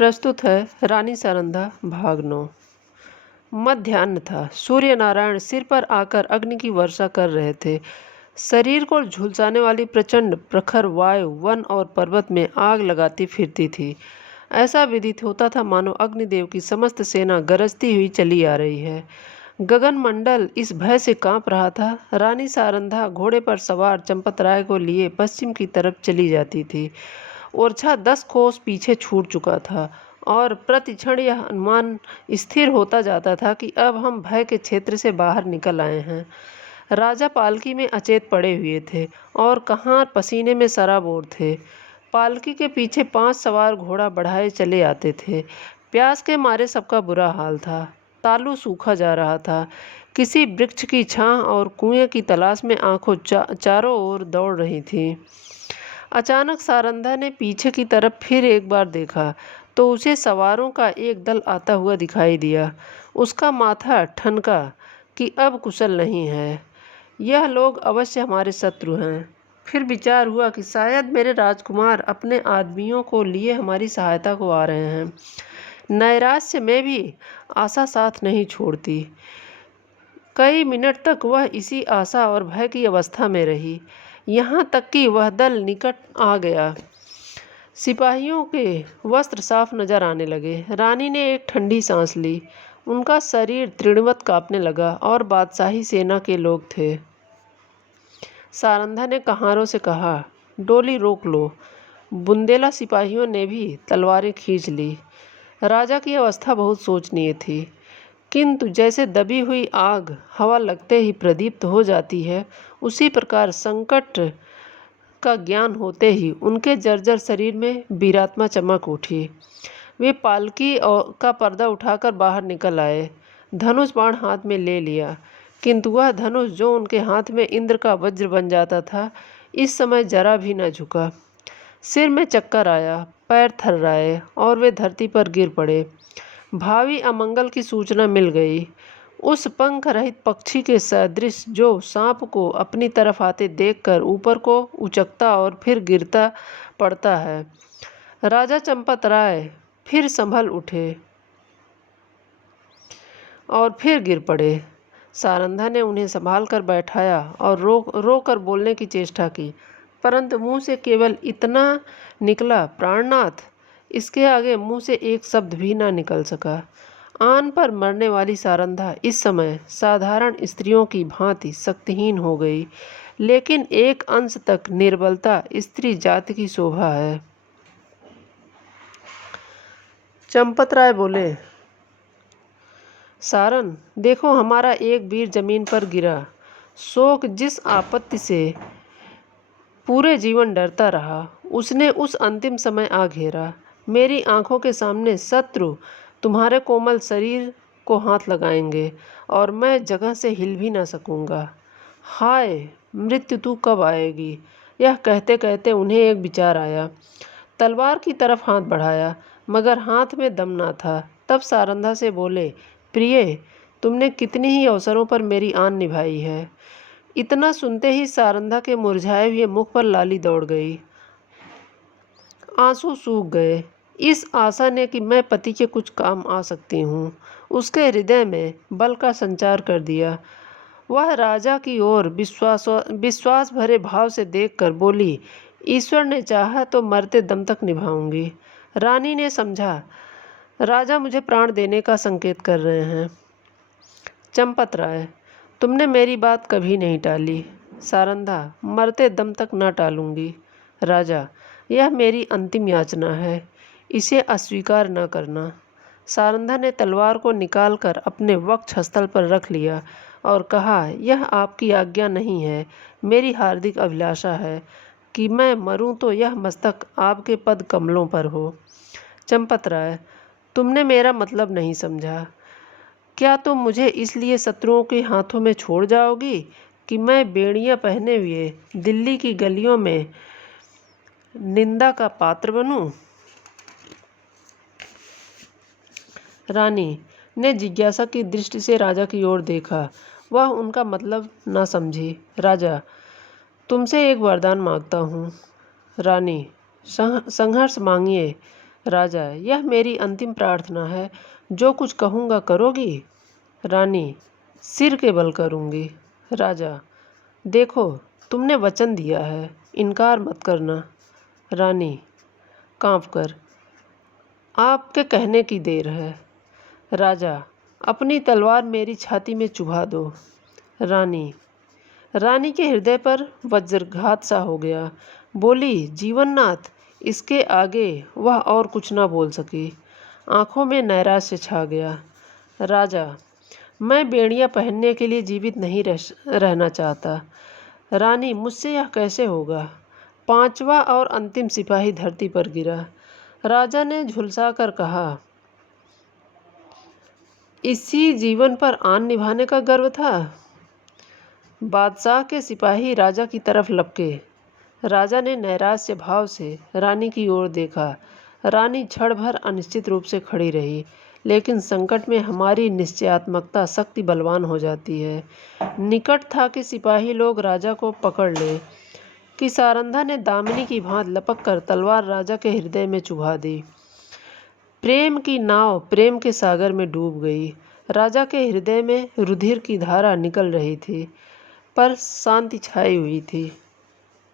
प्रस्तुत है रानी सारंधा भाग 9। मध्याह्न था। सूर्य नारायण सिर पर आकर अग्नि की वर्षा कर रहे थे। शरीर को झुलसाने वाली प्रचंड प्रखर वायु वन और पर्वत में आग लगाती फिरती थी। ऐसा विदित होता था मानो अग्निदेव की समस्त सेना गरजती हुई चली आ रही है। गगन मंडल इस भय से कांप रहा था। रानी सारंधा घोड़े पर सवार चंपतराय को लिए पश्चिम की तरफ चली जाती थी। ओरछा 10 कोस पीछे छूट चुका था और प्रतिक्षण यह अनुमान स्थिर होता जाता था कि अब हम भय के क्षेत्र से बाहर निकल आए हैं। राजा पालकी में अचेत पड़े हुए थे और कहाँ पसीने में सराबोर थे। पालकी के पीछे 5 सवार घोड़ा बढ़ाए चले आते थे। प्यास के मारे सबका बुरा हाल था। तालू सूखा जा रहा था। किसी वृक्ष की छां और कुएं की तलाश में आंखों चारों ओर दौड़ रही थी। अचानक सारंधा ने पीछे की तरफ फिर एक बार देखा तो उसे सवारों का एक दल आता हुआ दिखाई दिया। उसका माथा ठनका कि अब कुशल नहीं है। यह लोग अवश्य हमारे शत्रु हैं। फिर विचार हुआ कि शायद मेरे राजकुमार अपने आदमियों को लिए हमारी सहायता को आ रहे हैं। नैराश्य में भी आशा साथ नहीं छोड़ती। कई मिनट तक वह इसी आशा और भय की अवस्था में रही, यहाँ तक कि वह दल निकट आ गया। सिपाहियों के वस्त्र साफ नजर आने लगे। रानी ने एक ठंडी सांस ली। उनका शरीर तृणवत कांपने लगा और बादशाही सेना के लोग थे। सारंधा ने कहारों से कहा, डोली रोक लो। बुंदेला सिपाहियों ने भी तलवारें खींच ली। राजा की अवस्था बहुत शोचनीय थी, किंतु जैसे दबी हुई आग हवा लगते ही प्रदीप्त हो जाती है, उसी प्रकार संकट का ज्ञान होते ही उनके जर्जर शरीर में वीरात्मा चमक उठी। वे पालकी का पर्दा उठाकर बाहर निकल आए। धनुष बाण हाथ में ले लिया, किंतु वह धनुष जो उनके हाथ में इंद्र का वज्र बन जाता था, इस समय जरा भी न झुका। सिर में चक्कर आया, पैर थर्राए और वे धरती पर गिर पड़े। भावी अमंगल की सूचना मिल गई। उस पंख रहित पक्षी के सदृश जो सांप को अपनी तरफ आते देखकर ऊपर को उचकता और फिर गिरता पड़ता है। राजा चंपतराय फिर संभल उठे और फिर गिर पड़े। सारंधा ने उन्हें संभाल कर बैठाया और रो कर बोलने की चेष्टा की, परंतु मुंह से केवल इतना निकला, प्राणनाथ। इसके आगे मुंह से एक शब्द भी ना निकल सका। आन पर मरने वाली सारंधा इस समय साधारण स्त्रियों की भांति शक्तिहीन हो गई, लेकिन एक अंश तक निर्बलता स्त्री जाति की शोभा है। चंपतराय बोले, सारन, देखो हमारा एक वीर जमीन पर गिरा। शोक जिस आपत्ति से पूरे जीवन डरता रहा, उसने उस अंतिम समय आ घेरा। मेरी आंखों के सामने शत्रु तुम्हारे कोमल शरीर को हाथ लगाएंगे और मैं जगह से हिल भी ना सकूंगा। हाय मृत्यु, तू कब आएगी? यह कहते कहते उन्हें एक विचार आया। तलवार की तरफ हाथ बढ़ाया, मगर हाथ में दम ना था। तब सारंधा से बोले, प्रिय, तुमने कितनी ही अवसरों पर मेरी आन निभाई है। इतना सुनते ही सारंधा के मुरझाए हुए मुख पर लाली दौड़ गई। आंसू सूख गए। इस आशा ने कि मैं पति के कुछ काम आ सकती हूँ, उसके हृदय में बल का संचार कर दिया। वह राजा की ओर विश्वास भरे भाव से देखकर बोली, ईश्वर ने चाहा तो मरते दम तक निभाऊंगी। रानी ने समझा, राजा मुझे प्राण देने का संकेत कर रहे हैं। चंपतराय, तुमने मेरी बात कभी नहीं टाली। सारंधा, मरते दम तक न टालूंगी। राजा, यह मेरी अंतिम याचना है, इसे अस्वीकार न करना। सारंधा ने तलवार को निकालकर अपने वक्षस्थल पर रख लिया और कहा, यह आपकी आज्ञा नहीं है, मेरी हार्दिक अभिलाषा है कि मैं मरूं तो यह मस्तक आपके पद कमलों पर हो। चंपतराय, तुमने मेरा मतलब नहीं समझा। क्या तुम मुझे इसलिए शत्रुओं के हाथों में छोड़ जाओगी कि मैं बेड़ियां पहने हुए दिल्ली की गलियों में निंदा का पात्र बनूं? रानी ने जिज्ञासा की दृष्टि से राजा की ओर देखा। वह उनका मतलब न समझी। राजा, तुमसे एक वरदान मांगता हूँ। रानी, संघर्ष मांगिए। राजा, यह मेरी अंतिम प्रार्थना है। जो कुछ कहूँगा करोगी? रानी, सिर के बल करूँगी। राजा, देखो, तुमने वचन दिया है, इनकार मत करना। रानी कांपकर, आपके कहने की देर है। राजा, अपनी तलवार मेरी छाती में चुभा दो। रानी के हृदय पर वज्रघात सा हो गया। बोली, जीवननाथ। इसके आगे वह और कुछ न बोल सकी। आंखों में नैराश्य छा गया। राजा, मैं बेड़ियां पहनने के लिए जीवित नहीं रहना चाहता। रानी, मुझसे यह कैसे होगा? पांचवा और अंतिम सिपाही धरती पर गिरा। राजा ने झुलसाकर कहा, इसी जीवन पर आन निभाने का गर्व था। बादशाह के सिपाही राजा की तरफ लपके। राजा ने नैराश्य भाव से रानी की ओर देखा। रानी क्षण भर अनिश्चित रूप से खड़ी रही, लेकिन संकट में हमारी निश्चयात्मकता शक्ति बलवान हो जाती है। निकट था कि सिपाही लोग राजा को पकड़ ले, कि सारंधा ने दामिनी की भांति लपक कर तलवार राजा के हृदय में चुभा दी। प्रेम की नाव प्रेम के सागर में डूब गई। राजा के हृदय में रुधिर की धारा निकल रही थी, पर शांति छाई हुई थी।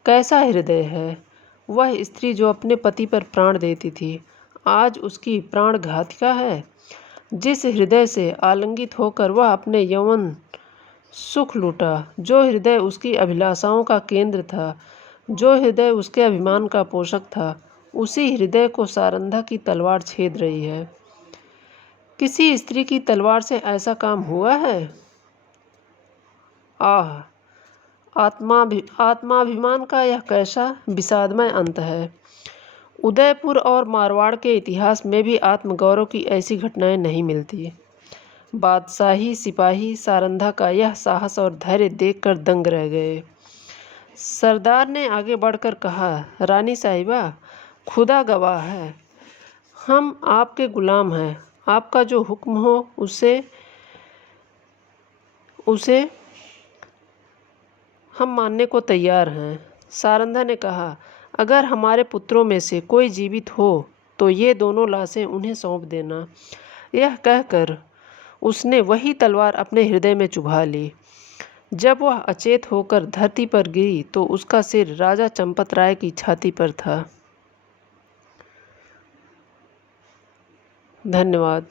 कैसा हृदय है! वह स्त्री जो अपने पति पर प्राण देती थी, आज उसकी प्राण घातिका है। जिस हृदय से आलिंगित होकर वह अपने यौवन सुख लूटा, जो हृदय उसकी अभिलाषाओं का केंद्र था, जो हृदय उसके अभिमान का पोषक था, उसी हृदय को सारंधा की तलवार छेद रही है। किसी स्त्री की तलवार से ऐसा काम हुआ है? आह! आत्माभिमान का यह कैसा विषादमय अंत है। उदयपुर और मारवाड़ के इतिहास में भी आत्मगौरव की ऐसी घटनाएं नहीं मिलती। बादशाही सिपाही सारंधा का यह साहस और धैर्य देखकर दंग रह गए। सरदार ने आगे बढ़कर कहा, रानी साहिबा, खुदा गवाह है, हम आपके गुलाम हैं। आपका जो हुक्म हो उसे हम मानने को तैयार हैं। सारंधा ने कहा, अगर हमारे पुत्रों में से कोई जीवित हो तो ये दोनों लाशें उन्हें सौंप देना। यह कहकर उसने वही तलवार अपने हृदय में चुभा ली। जब वह अचेत होकर धरती पर गिरी तो उसका सिर राजा चंपत राय की छाती पर था। धन्यवाद।